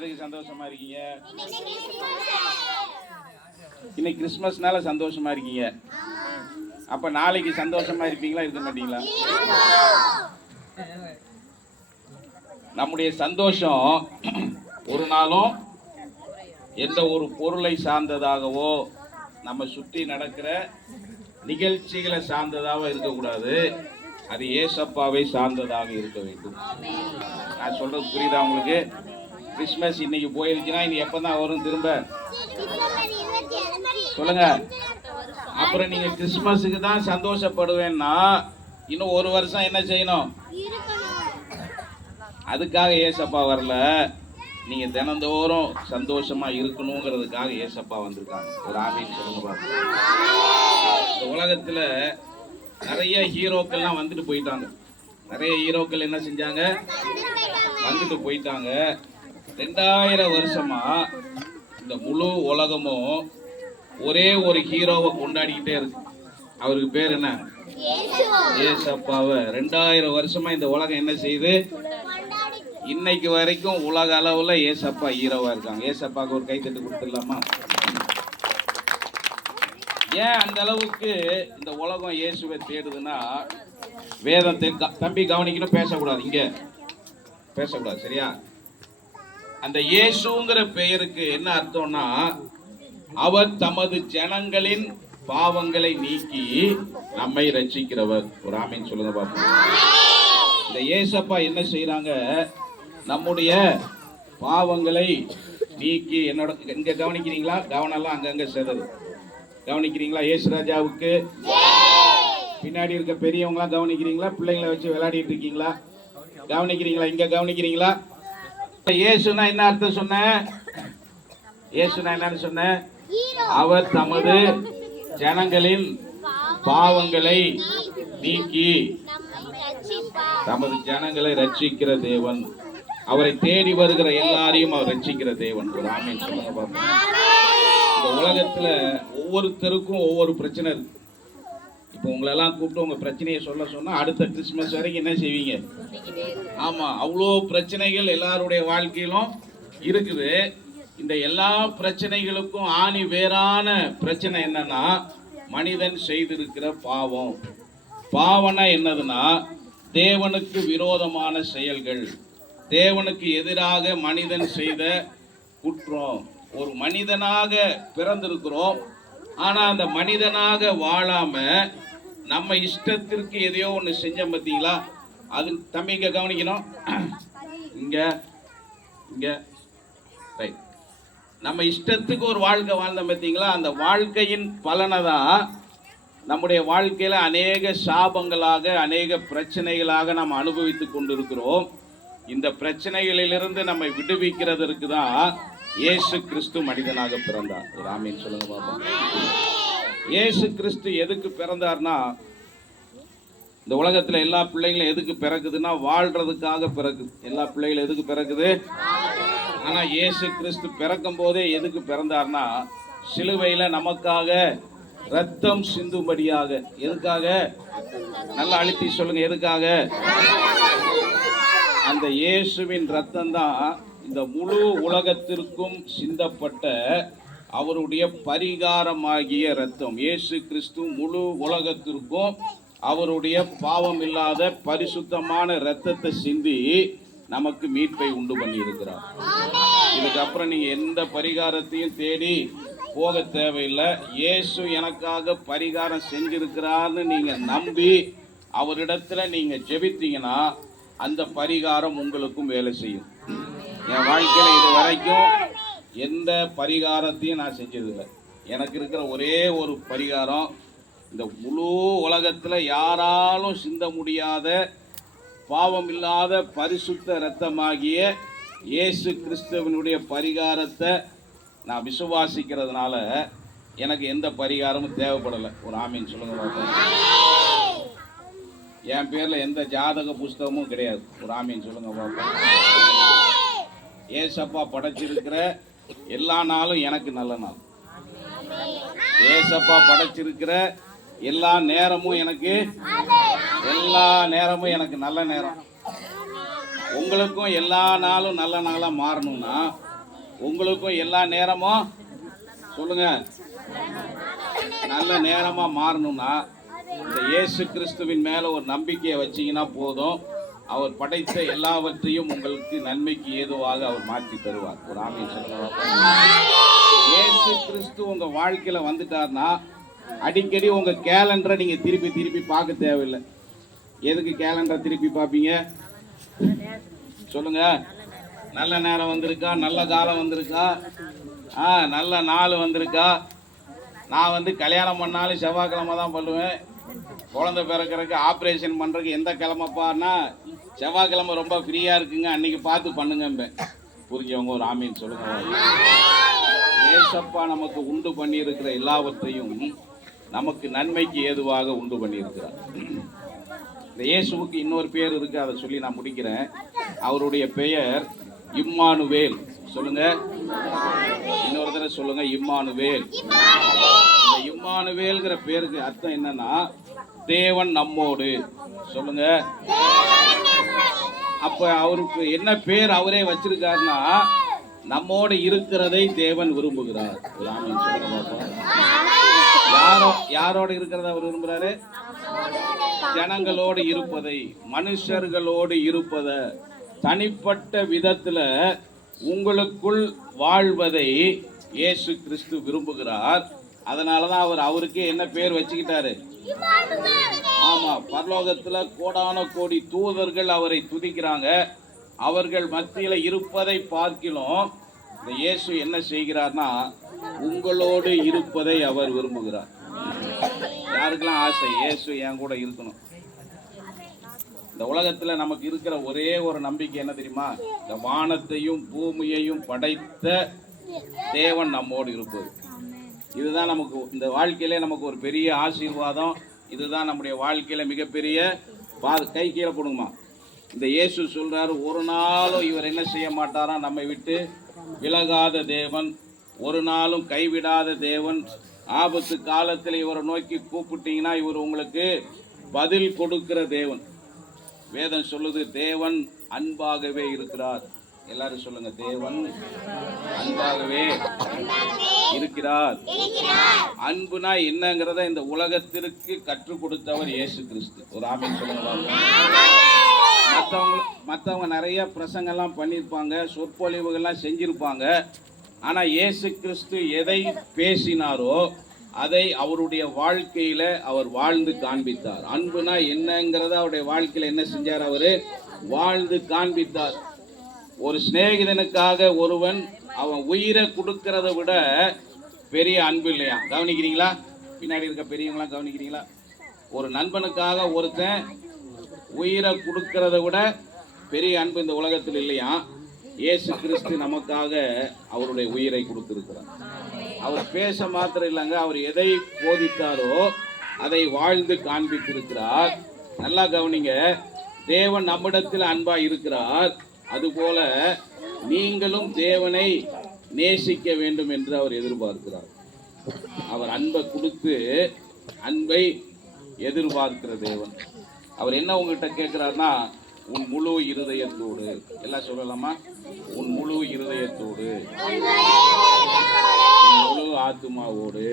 எதுக்கு சந்தோஷமா இருக்கீங்க? இன்னைக்கு கிறிஸ்மஸ்னால சந்தோஷமா இருக்கீங்க. அப்ப நாளைக்கு சந்தோஷமா இருப்பீங்களா, இருக்க மாட்டீங்களா? நம்முடைய சந்தோஷம் ஒரு நாளும் எந்த ஒரு பொருளை சார்ந்ததாகவோ நம்ம சுற்றி நடக்கிற நிகழ்ச்சிகளை சார்ந்ததாக இருக்கக்கூடாது. அது ஏசப்பாவை சார்ந்ததாக இருக்க வேண்டும். நான் சொல்றது புரியுதா உங்களுக்கு? கிறிஸ்மஸ் இன்னைக்கு போயிருச்சுன்னா இனி எப்பதான் வரும் திரும்ப சொல்லுங்க. அப்புறம் நீங்க கிறிஸ்மஸுக்கு தான் சந்தோஷப்படுவேன்னா இன்னும் ஒரு வருஷம் என்ன செய்யணும்? அதுக்காக ஏசப்பா வரல. நீங்க தினந்தோறும் சந்தோஷமா இருக்கணுங்கிறதுக்காக ஏசப்பா வந்திருக்காங்க. ஒரு ஆமீன் சொல்லுங்க பாருங்க. இந்த உலகத்துல நிறைய ஹீரோக்கள்லாம் வந்துட்டு போயிட்டாங்க. நிறைய ஹீரோக்கள் என்ன செஞ்சாங்க? வந்துட்டு போயிட்டாங்க. 2000 வருஷமா இந்த முழு உலகமும் ஒரே ஒரு ஹீரோவை கொண்டாடிக்கிட்டே இருக்கு. அவருக்கு பேர் என்ன? ஏசப்பாவை 2000 வருஷமா இந்த உலகம் என்ன செய்யுது? இன்னைக்கு வரைக்கும் உலக அளவுல ஏசப்பா ஹீரோவா இருக்காங்க. ஏசப்பாவுக்கு ஒரு கைத்தட்டு கொடுத்துடலாமா? ஏன் அந்த அளவுக்கு இந்த உலகம் இயேசுவை தேடுதுன்னா, வேதத்தை தம்பி கவனிக்கணும், பேசக்கூடாது, இங்க பேசக்கூடாது, சரியா? அந்த இயேசுங்கிற பெயருக்கு என்ன அர்த்தம்னா, அவர் தமது ஜனங்களின் பாவங்களை நீக்கி நம்மை ரட்சிக்கிறவர். ஒரு ஆமீன் சொல்லுங்க பாப்போம். இந்த ஏசப்பா என்ன செய்யறாங்க? நம்முடைய பாவங்களை நீக்கி, என்னோட இங்க கவனிக்கிறீங்களா? கவனம்லாம் அங்கங்க செதறு. கவனிக்கிறீங்களா? இயேசு ராஜாவுக்கு பின்னாடி இருக்க பெரியவங்களாம் கவனிக்கிறீங்களா? பிள்ளைங்களை வச்சு விளையாடிட்டு இருக்கீங்களா? கவனிக்கிறீங்களா? இங்க கவனிக்கிறீங்களா? இயேசுனா என்ன அர்த்தம் சொன்னேன்? இயேசுனா என்னன்னு சொன்னேன்? அவர் தமது ஜனங்களின் பாவங்களை நீக்கி தமது ஜனங்களை ரட்சிக்கிற தேவன். அவரை தேடி வருகிற எல்லாரையும் அவர் ரட்சிக்கிற தேவன். ஒரு ஆமீன் சொல்லுங்க பாப்போம். இந்த உலகத்துல ஒவ்வொருத்தருக்கும் ஒவ்வொரு பிரச்சனை இருக்கு. இப்போ உங்களெல்லாம் கூப்பிட்டு உங்க பிரச்சனையை சொல்ல சொன்னா அடுத்த கிறிஸ்துமஸ் வரைக்கும் என்ன செய்வீங்க? ஆமா, அவ்வளோ பிரச்சனைகள் எல்லாருடைய வாழ்க்கையிலும் இருக்குது. இந்த எல்லா பிரச்சனைகளுக்கும் ஆணி வேறான பிரச்சனை என்னன்னா, மனிதன் செய்திருக்கிற பாவம். பாவம்னா என்னதுன்னா, தேவனுக்கு விரோதமான செயல்கள், தேவனுக்கு எதிராக மனிதன் செய்த குற்றம். ஒரு மனிதனாக பிறந்திருக்கிறோம், ஆனா அந்த மனிதனாக வாழாம நம்ம இஷ்டத்திற்கு எதையோ ஒன்று செஞ்சோம் பார்த்தீங்களா? அது தம்பி இங்க கவனிக்கணும். இங்க இங்க ரைட். நம்ம இஷ்டத்துக்கு ஒரு வாழ்க்கை வாழ்ந்தோம் பார்த்தீங்களா? அந்த வாழ்க்கையின் பலனை தான் நம்முடைய வாழ்க்கையில அநேக சாபங்களாக, அநேக பிரச்சனைகளாக நாம் அனுபவித்து கொண்டிருக்கிறோம். இந்த பிரச்சனைகளிலிருந்து நம்மை விடுவிக்கிறதற்கு தான் இயேசு கிறிஸ்து மனிதனாக பிறந்தார். ஒரு ஆமீன் சொல்லுங்க பாப்போம். இயேசு கிறிஸ்து எதுக்கு பிறந்தார்னா, இந்த உலகத்துல எல்லா பிள்ளைகளும் எதுக்கு பிறக்குதுன்னா வாழ்றதுக்காக பிறக்குது. எல்லா பிள்ளைகளும் எதுக்கு பிறக்குது? ஆனா இயேசு கிறிஸ்து பிறக்கும் போதே எதுக்கு பிறந்தார்னா, சிலுவையில நமக்காக ரத்தம் சிந்தும்படியாக. எதுக்காக? நல்லா அழுத்தி சொல்லுங்க, எதுக்காக? அந்த இயேசுவின் ரத்தம் தான் இந்த முழு உலகத்திற்கும் சிந்தப்பட்ட அவருடைய பரிகாரமாகிய ரத்தம். இயேசு கிறிஸ்து முழு உலகத்திற்கும் அவருடைய பாவம் இல்லாத பரிசுத்தமான ரத்தத்தை சிந்தி நமக்கு மீட்பை உண்டு பண்ணி இருக்கிறார். இதுக்கப்புறம் நீங்க எந்த பரிகாரத்தையும் தேடி போக தேவையில்லை. இயேசு எனக்காக பரிகாரம் செஞ்சிருக்கிறார்னு நீங்க நம்பி அவரிடத்துல நீங்க ஜெபித்தீங்கன்னா அந்த பரிகாரம் உங்களுக்கும் வேலை செய்யும். என் வாழ்க்கையில இது வரைக்கும் எந்த பரிகாரத்தையும் நான் செஞ்சதில்லை. எனக்கு இருக்கிற ஒரே ஒரு பரிகாரம், இந்த முழு உலகத்துல யாராலும் சிந்த முடியாத பாவம் இல்லாத பரிசுத்த இரத்தமாகிய இயேசு கிறிஸ்துவினுடைய பரிகாரத்தை நான் விசுவாசிக்கிறதுனால எனக்கு எந்த பரிகாரமும் தேவைப்படலை. ஒரு ஆமீன் சொல்லுங்க பாப்போம். என் பேர்ல எந்த ஜாதக புஸ்தகமும் கிடையாது. ஒரு ஆமீன் சொல்லுங்க பாப்போம். ஏசப்பா படைச்சிருக்கிற எல்லா நாளும் எனக்கு நல்ல நாள். ஏசப்பா படைச்சிருக்கிற எல்லா நேரமும் எனக்கு நல்ல நேரம். உங்களுக்கும் எல்லா நாளும் நல்ல நாளா மாறணும்னா உங்களுக்கும் எல்லா நேரமும் சொல்லுங்க நல்ல நேரமா மாறணும்னா இந்த இயேசு கிறிஸ்துவின் மேல ஒரு நம்பிக்கையை வச்சீங்கன்னா போதும். அவர் படைத்த எல்லாவற்றையும் உங்களுக்கு நன்மைக்கு ஏதுவாக அவர் மாற்றி தருவார். ஒரு ஆமீன் சொல்லுங்க. இயேசு கிறிஸ்து உங்க வாழ்க்கையில வந்துட்டார்னா அடிக்கடி உங்க கேலண்டரை நீங்க திருப்பி திருப்பி பார்க்க தேவையில்லை. எதுக்கு கேலண்டரை திருப்பி பார்ப்பீங்க சொல்லுங்க? நல்ல நேரம் வந்திருக்கா, நல்ல காலம் வந்திருக்கா, நல்ல நாள் வந்திருக்கா. நான் கல்யாணம் பண்ணாலும் செவ்வாய்க்கிழமை தான் பண்ணுவேன். குழந்தை பிறக்கிறதுக்கு ஆப்ரேஷன் பண்ணுறதுக்கு எந்த கிழமைப்பான்னா செவ்வாய்க்கிழமை ரொம்ப ஃப்ரீயாக இருக்குங்க, அன்னைக்கு பார்த்து பண்ணுங்க. புரிஞ்சவங்க ஒரு ஆமீன் சொல்லுங்க. ஏசப்பா நமக்கு உண்டு பண்ணியிருக்கிற எல்லாவற்றையும் நமக்கு நன்மைக்கு ஏதுவாக உண்டு பண்ணியிருக்கிறார். இந்த இயேசுவுக்கு இன்னொரு பேர் இருக்கு, அதை சொல்லி நான் முடிக்கிறேன். அவருடைய பெயர் இம்மானுவேல். சொல்லுங்க, இன்னொரு தடவை சொல்லுங்க, இம்மானுவேல். இந்த இம்மானுவேல்ங்கிற பேருக்கு அர்த்தம் என்னன்னா தேவன் நம்மோடு. சொல்லுங்க. அப்ப அவருக்கு என்ன பேர் அவரே வச்சிருக்காருன்னா நம்மோடு இருக்கிறதை தேவன் விரும்புகிறார். யாரோடு இருக்கிறத அவர் விரும்புகிறாரு? ஜனங்களோடு இருப்பதை, மனுஷர்களோடு இருப்பத, தனிப்பட்ட விதத்துல உங்களுக்குள் வாழ்வதை இயேசு கிறிஸ்து விரும்புகிறார். அதனாலதான் அவர் அவருக்கே என்ன பேர் வச்சுக்கிட்டாரு? ஆமா, பரலோகத்துல கோடான கோடி தூதர்கள் அவரை துதிக்கிறாங்க. அவர்கள் மத்தியில இருப்பதை பார்க்கிலும் இந்த இயேசு என்ன செய்கிறார்னா உங்களோடு இருப்பதை அவர் விரும்புகிறார். யாருக்கெல்லாம் ஆசை இயேசு என் கூட இருக்கணும்? இந்த உலகத்துல நமக்கு இருக்கிற ஒரே ஒரு நம்பிக்கை என்ன தெரியுமா? இந்த வானத்தையும் பூமியையும் படைத்த தேவன் நம்மோடு இருப்பது. இதுதான் நமக்கு இந்த வாழ்க்கையிலே நமக்கு ஒரு பெரிய ஆசீர்வாதம். இதுதான் நம்முடைய வாழ்க்கையில மிகப்பெரிய கை கீழே போடுங்கம்மா. இந்த இயேசு சொல்றாரு, ஒரு நாளும் இவர் என்ன செய்ய மாட்டாரா, நம்மை விட்டு விலகாத தேவன், ஒரு நாளும் கைவிடாத தேவன். ஆபத்து காலத்தில் இவரை நோக்கி கூப்பிட்டீங்கன்னா இவர் உங்களுக்கு பதில் கொடுக்கிற தேவன். வேதம் சொல்லுது, தேவன் அன்பாகவே இருக்கிறார். எல்லாரும் சொல்லுங்க, தேவன் அன்பாகவே இருக்கிறார். அன்புனா என்னங்கிறத இந்த உலகத்திற்கு கற்றுக் கொடுத்தவர் இயேசு கிறிஸ்து. ஒரு ஆமீன் சொல்லுங்க. மற்றவங்க நிறைய பிரசங்கெல்லாம் பண்ணியிருப்பாங்க, சொற்பொழிவுகள்லாம் செஞ்சிருப்பாங்க. ஆனா இயேசு கிறிஸ்து எதை பேசினாரோ அதை அவருடைய வாழ்க்கையில அவர் வாழ்ந்து காண்பித்தார். அன்புனா என்னங்கிறத அவருடைய வாழ்க்கையில என்ன செஞ்சார்? அவரு வாழ்ந்து காண்பித்தார். ஒரு சிநேகிதனுக்காக ஒருவன் அவன் உயிரை கொடுக்கறத விட பெரிய அன்பு இல்லையா? கவனிக்கிறீங்களா? பின்னாடி இருக்க பெரியவங்களாம் கவனிக்கிறீங்களா? ஒரு நண்பனுக்காக ஒருத்தன் உயிரை கொடுக்கறத விட பெரிய அன்பு இந்த உலகத்தில் இல்லையா? இயேசு கிறிஸ்து நமக்காக அவருடைய உயிரை கொடுத்திருக்கிறார். அவர் பேச மாத்திரம் இல்லைங்க, அவர் எதை போதித்தாரோ அதை வாழ்ந்து காண்பித்திருக்கிறார். நல்லா கவனிங்க, தேவன் நம்மிடத்தில் அன்பா இருக்கிறார். அதுபோல நீங்களும் தேவனை நேசிக்க வேண்டும் என்று அவர் எதிர்பார்க்கிறார். அவர் அன்பை கொடுத்து அன்பை எதிர்பார்க்கிற தேவன். அவர் என்ன உங்ககிட்ட கேட்கிறார்னா, உன் முழு இருதயத்தோடு, எல்லாம் சொல்லலாமா? உன் முழு இருதயத்தோடு, முழு ஆத்துமாவோடு.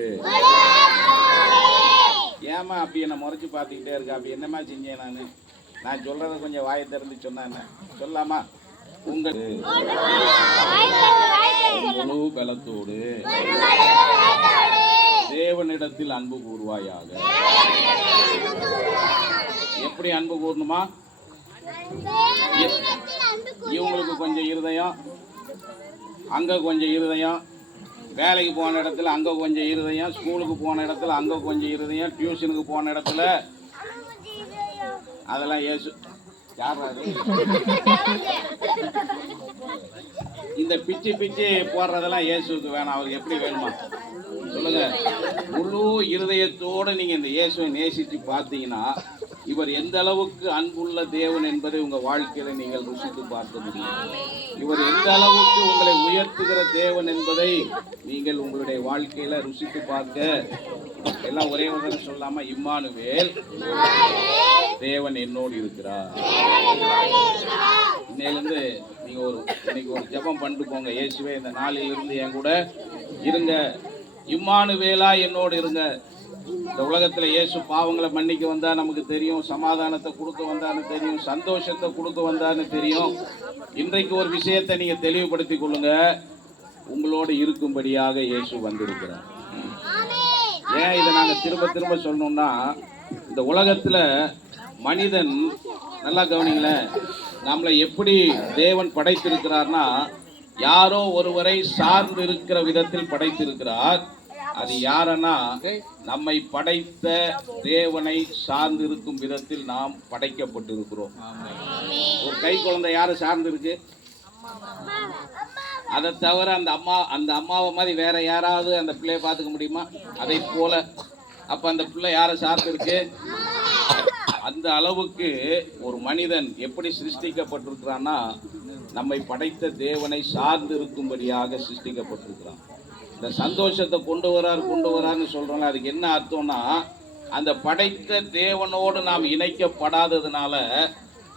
ஏமா அப்படி என்ன முறைச்சு பார்த்துக்கிட்டே இருக்க? அப்படி என்னமா செஞ்சேன்? நான் சொல்றத கொஞ்சம் வாயை திறந்து சொன்ன சொல்லாமா? உங்கள் முழு பலத்தோடு தேவனிடத்தில் அன்பு கூறுவாயாக. எப்படி அன்பு கூறணுமா? இவங்களுக்கு கொஞ்சம் இருதயம், அங்க கொஞ்சம் இருதயம், வேலைக்கு போன இடத்துல அங்க கொஞ்சம் இருதயம், ஸ்கூலுக்கு போன இடத்துல அங்க கொஞ்சம் இருதயம், டியூஷனுக்கு போன இடத்துல அதெல்லாம் இயேசு யாராரு? இந்த பிச்சு பிச்சு போடுறதெல்லாம் இயேசுக்கு வேணாம். அவருக்கு எப்படி வேணுமா சொல்லுங்க? முழு இருதயத்தோடு நீங்க இந்த இயேசுவை நேசித்து பார்த்தீங்கன்னா இவர் எந்த அளவுக்கு அன்புள்ள தேவன் என்பதை உங்க வாழ்க்கையில நீங்கள் ருசித்து பார்க்க முடியும். இவர் எந்த அளவுக்கு உங்களை உயர்த்துகிற தேவன் என்பதை நீங்கள் உங்களுடைய வாழ்க்கையில ருசித்து பார்க்க. எல்லாம் ஒரே ஒரு சொல்லாம, இம்மானுவேல் தேவன் என்னோடு இருக்கிறார். இன்னையிலிருந்து நீங்க இன்னைக்கு ஒரு ஜெபம் பண்ணிட்டு போங்க. இயேசுவே இந்த நாளிலிருந்து என் கூட இருங்க, இம்மானுவேலா என்னோடு இருங்க. இந்த உலகத்துல இயேசு பாவங்களை மன்னிக்க வந்தா நமக்கு தெரியும், சமாதானத்தை கொடுக்க வந்தான்னு தெரியும், சந்தோஷத்தை கொடுக்க வந்தான்னு தெரியும். இன்றைக்கு ஒரு விஷயத்தை நீங்க தெளிவுபடுத்தி கொள்ளுங்க, உங்களோடு இருக்கும்படியாக இயேசு வந்திருக்கிறார். ஏன் இதை நாங்க திரும்ப திரும்ப சொல்லணும்னா, இந்த உலகத்துல மனிதன், நல்லா கவனிங்களேன், நம்மளை எப்படி தேவன் படைத்திருக்கிறார்னா, யாரோ ஒருவரை சார்ந்து இருக்கிற விதத்தில் படைத்திருக்கிறார். அது யாரன்னா, நம்மை படைத்த தேவனை சார்ந்து இருக்கும் விதத்தில் நாம் படைக்கப்பட்டிருக்கிறோம். ஒரு கை குழந்தை யாரை சார்ந்து இருக்கு? அதை தவிர அந்த அம்மாவை மாதிரி வேற யாராவது அந்த பிள்ளையை பார்த்துக்க முடியுமா? அதை போல அப்ப அந்த பிள்ளை யாரை சார்ந்து இருக்கு? அந்த அளவுக்கு ஒரு மனிதன் எப்படி சிருஷ்டிக்கப்பட்டிருக்கிறான்னா, நம்மை படைத்த தேவனை சார்ந்து இருக்கும்படியாக சிருஷ்டிக்கப்பட்டிருக்கிறான். இந்த சந்தோஷத்தை கொண்டு வரான்னு சொல்றோம்ல, அதுக்கு என்ன அர்த்தம்னா, அந்த படைத்த தேவனோடு நாம் இணைக்கப்படாததுனால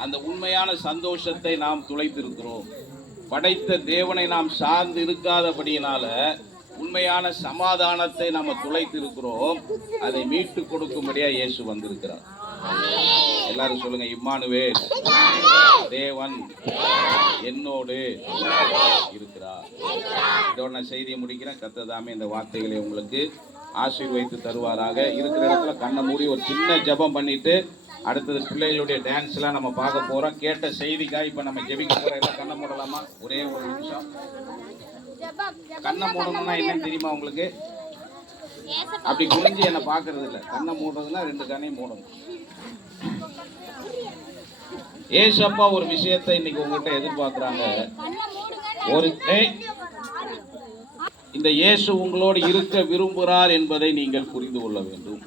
அந்த உண்மையான சந்தோஷத்தை நாம் துளைத்திருக்கிறோம். படைத்த தேவனை நாம் சார்ந்து இருக்காதபடியினால உண்மையான சமாதானத்தை நாம் துளைத்திருக்கிறோம். அதை மீட்டு கொடுக்கும்படியா இயேசு வந்திருக்கிறார். எல்லாரும் சொல்லுங்க, இம்மானுவேல், தேவன் என்னோடு இருக்கிறார். இதோட நான் செய்தியை முடிக்கிறேன். கர்த்தர் இந்த வார்த்தைகளை உங்களுக்கு ஆசீர்வதித்து தருவாராக. இருக்கிற இடத்துல கண்ணை மூடி ஒரு சின்ன ஜெபம் பண்ணிட்டு அடுத்தது பிள்ளைகளுடைய டான்ஸ் எல்லாம் நம்ம பார்க்க போறோம். கேட்ட செய்திக்காக இப்ப நம்ம ஜெபிக்க போறோம். எல்லாம் கண்ணை மூடலாமா? ஒரே ஒரு நிமிஷம். கண்ணை மூடணும்னா என்னன்னு தெரியுமா உங்களுக்கு? அப்படி குனிஞ்சு என்ன பாக்குறது இல்லை. கண்ணை மூடுறதுன்னா ரெண்டு கண்ணையும் மூடணும். ஏசப்பா ஒரு விஷயத்தை இன்னைக்கு உங்ககிட்ட எதிர்பார்க்கிறாங்க. இந்த இயேசு உங்களோடு இருக்க விரும்புகிறார் என்பதை நீங்கள் புரிந்து கொள்ள வேண்டும்.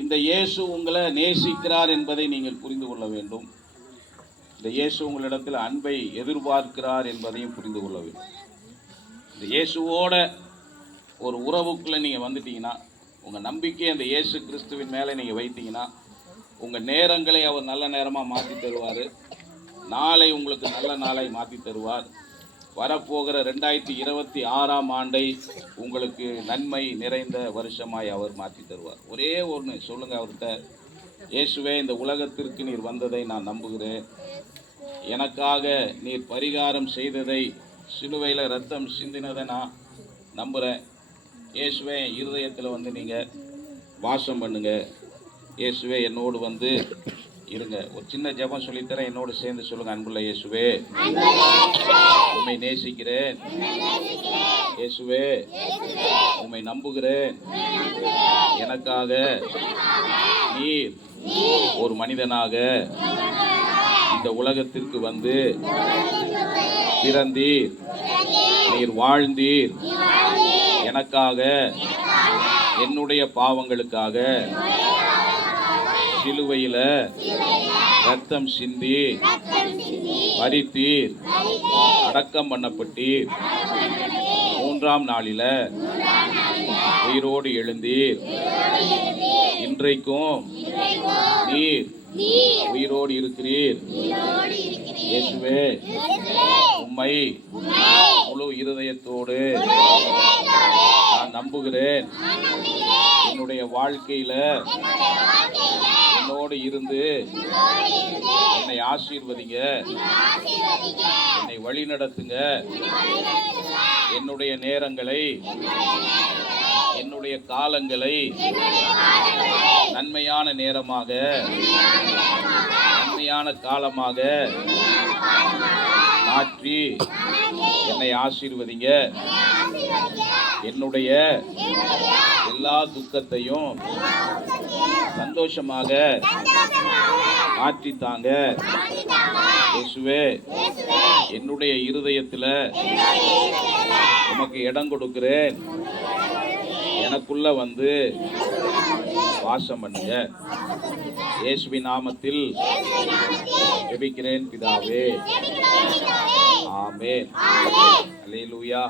இந்த இயேசு உங்களை நேசிக்கிறார் என்பதை நீங்கள் புரிந்து கொள்ள வேண்டும். இந்த இயேசு உங்களிடத்தில் அன்பை எதிர்பார்க்கிறார் என்பதையும் புரிந்து கொள்ள வேண்டும். இந்த இயேசுவோட ஒரு உறவுக்குள்ள நீங்க வந்துட்டீங்கன்னா, உங்க நம்பிக்கையை அந்த இயேசு கிறிஸ்துவின் மேலே நீங்க வைத்தீங்கன்னா, உங்க நேரங்களை அவர் நல்ல நேரமா மாற்றி தருவார். நாளை உங்களுக்கு நல்ல நாளை மாற்றி தருவார். வரப்போகிற 2026ஆம் ஆண்டை உங்களுக்கு நன்மை நிறைந்த வருஷமாய் அவர் மாற்றி தருவார். ஒரே ஒன்று சொல்லுங்க அவர்கிட்ட, இயேசுவே, இந்த உலகத்திற்கு நீர் வந்ததை நான் நம்புகிறேன். எனக்காக நீர் பரிகாரம் செய்ததை, சிலுவையில் ரத்தம் சிந்தினதை நான் நம்புகிறேன். இயேசுவே, இருதயத்தில் வந்து நீங்கள் வாசம் பண்ணுங்க. இயேசுவே, என்னோடு வந்து இருங்க. ஒரு சின்ன ஜெபம் சொல்லித்தரேன், என்னோடு சேர்ந்து சொல்லுங்க. அன்புள்ள இயேசுவே, உம்மை நேசிக்கிறேன். இயேசுவே, உம்மை நம்புகிறேன். எனக்காக நீர் ஒரு மனிதனாக இந்த உலகத்திற்கு வந்து பிறந்தீர். நீர் வாழ்ந்தீர். எனக்காக, என்னுடைய பாவங்களுக்காக சிலுவையில ரத்தம் சிந்தி மரித்தீர், அடக்கம் பண்ணப்பட்டீர். 3ஆம் நாளில உயிரோடு எழுந்தீர். இன்றைக்கும் நீர் உயிரோடு இருக்கிறீர். இயேசுவே, உம்மை முழு இருதயத்தோடு நான் நம்புகிறேன். என்னுடைய வாழ்க்கையில என்னோடு இருந்து என்னை ஆசீர்வதிங்க, என்னை வழி நடத்துங்க. என்னுடைய நேரங்களை, என்னுடைய காலங்களை நன்மையான நேரமாக, நன்மையான காலமாக மாற்றி என்னை ஆசீர்வதிங்க. என்னுடைய எல்லா துக்கத்தையும் சந்தோஷமாக மாற்றித்தாங்க. இயேசுவே, என்னுடைய இருதயத்தில் உமக்கு இடம் கொடுக்கிறேன். எனக்குள்ள வந்து வாசம் பண்ணுங்க. இயேசுவின் நாமத்தில் ஜெபிக்கிறேன் பிதாவே. ஆமென். அல்லேலூயா.